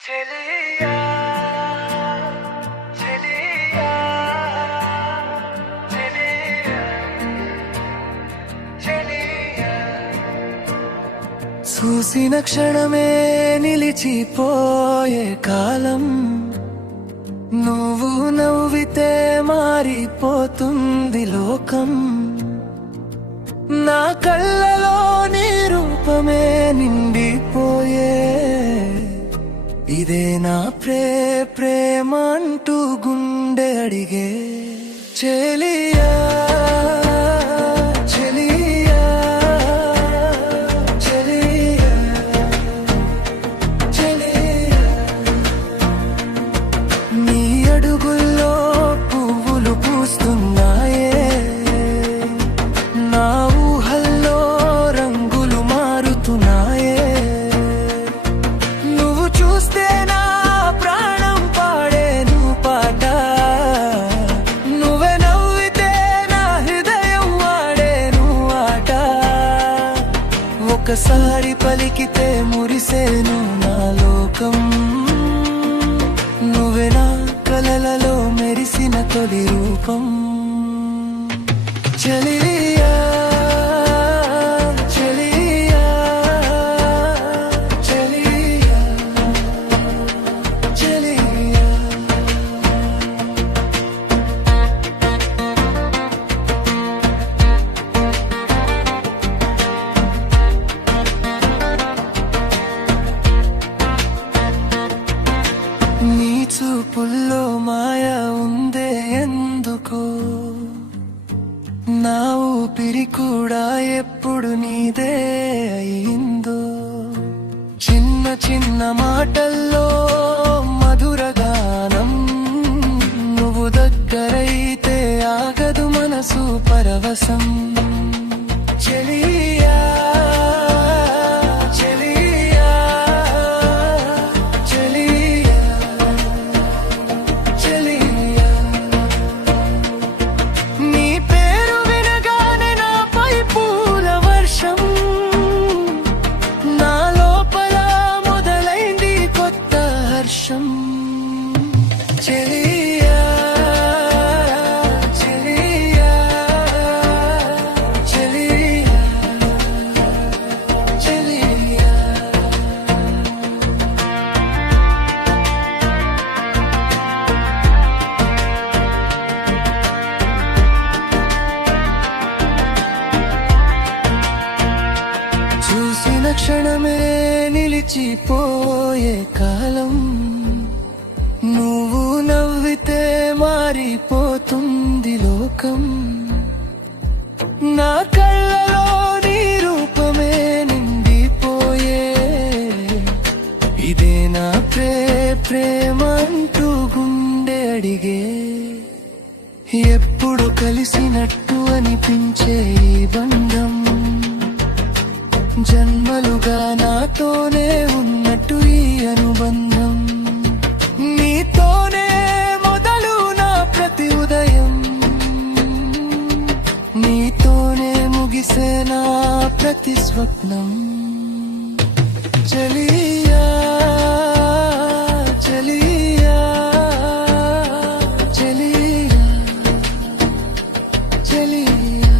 చెలియా చెలియా చెలియా చెలియా చూసిన క్షణమే నిలిచిపోయే కాలం నువ్వు నవ్వితే మారిపోతుంది లోకం నా కళ్ళలో నీ రూపమే నిండిపోయే ఇదే నా ప్రేమ అంటూ గుండె అడిగే చెలియా చెలియా చెలియా చెలియా నీ అడుగుల్లో పువ్వులు పూస్తున్నాయే నా ఊహల్లో రంగులు మారుతున్నాయే నువ్వు చూస్తే నా ప్రాణం పాడేను పాట నువ్వే నవ్వితే నా హృదయం వాడేను ఆట ఒకసారి పలికితే మురిసేను నా లోకం నువ్వే నా కలలలో మెరిసిన తొలి రూపం చెలియా చెలియా చెలియా చెలియా నీ చూపుల్లో మాయ ఉందే ఎందుకో నా ఊపిరి కూడా ఎప్పుడు నీదే అయిందో చిన్న చిన్న మాటల్లో మధుర గానం నువ్వు దగ్గరైతే ఆగదు మనసు పరవశం చెలియా చెలియా చెలియా చెలియా నీ పేరు వినగానే నాపై పూల వర్షం నా లోపల మొదలైంది కొత్త హర్షం చెలియా చెలియా చెలియా చెలియా చూసిన క్షణమే నిలిచిపోయే కాలం నువ్వు నవ్వితే మారిపోతుంది లోకం నా కళ్ళలో నీ రూపమే నిండిపోయే ఇదే నా ప్రేమ అంటూ గుండె అడిగే ఎప్పుడు కలిసినట్టు అనిపించే ఈ బంధం జన్మలుగా నాతోనే ఉన్నట్టు ఈ అనుబంధం నీతోనే మొదలు నా ప్రతి ఉదయం నీతోనే ముగిసే నా ప్రతి స్వప్నం చెలియా చెలియా చెలియా చెలియా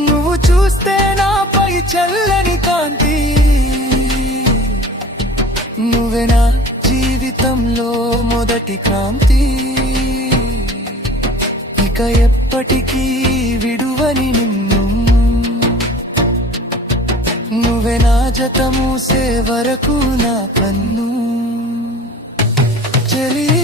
నువ్వు చూస్తే నాపై చల్లని కాంతి నువ్వే నా జీవితంలో మొదటి క్రాంతి ఇక ఎప్పటికీ విడువని నిన్ను నువ్వే నా జత మూసే వరకు నా కన్ను చెలియా